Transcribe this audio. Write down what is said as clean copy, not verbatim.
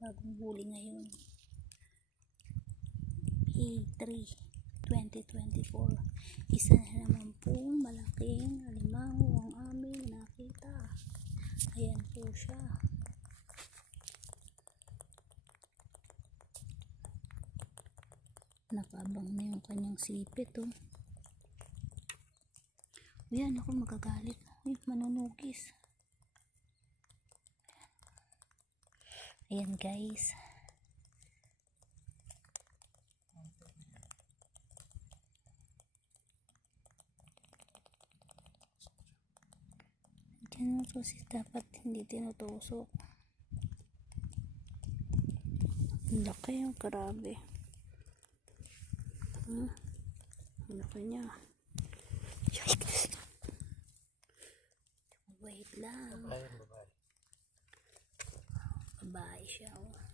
Bagong huli ngayon. P3 2024. Isa na naman pong malaking alimango ang aming nakita. Ayan po siya. Nakaabang na yung kanyang sipit, oh. Ayan, ako magagalit. Uy, manunugis. Ayan guys. Diyan po dapat hindi tinutusok. Laki yung karabe. Laki niya. Wait lang. Babae siya, oh.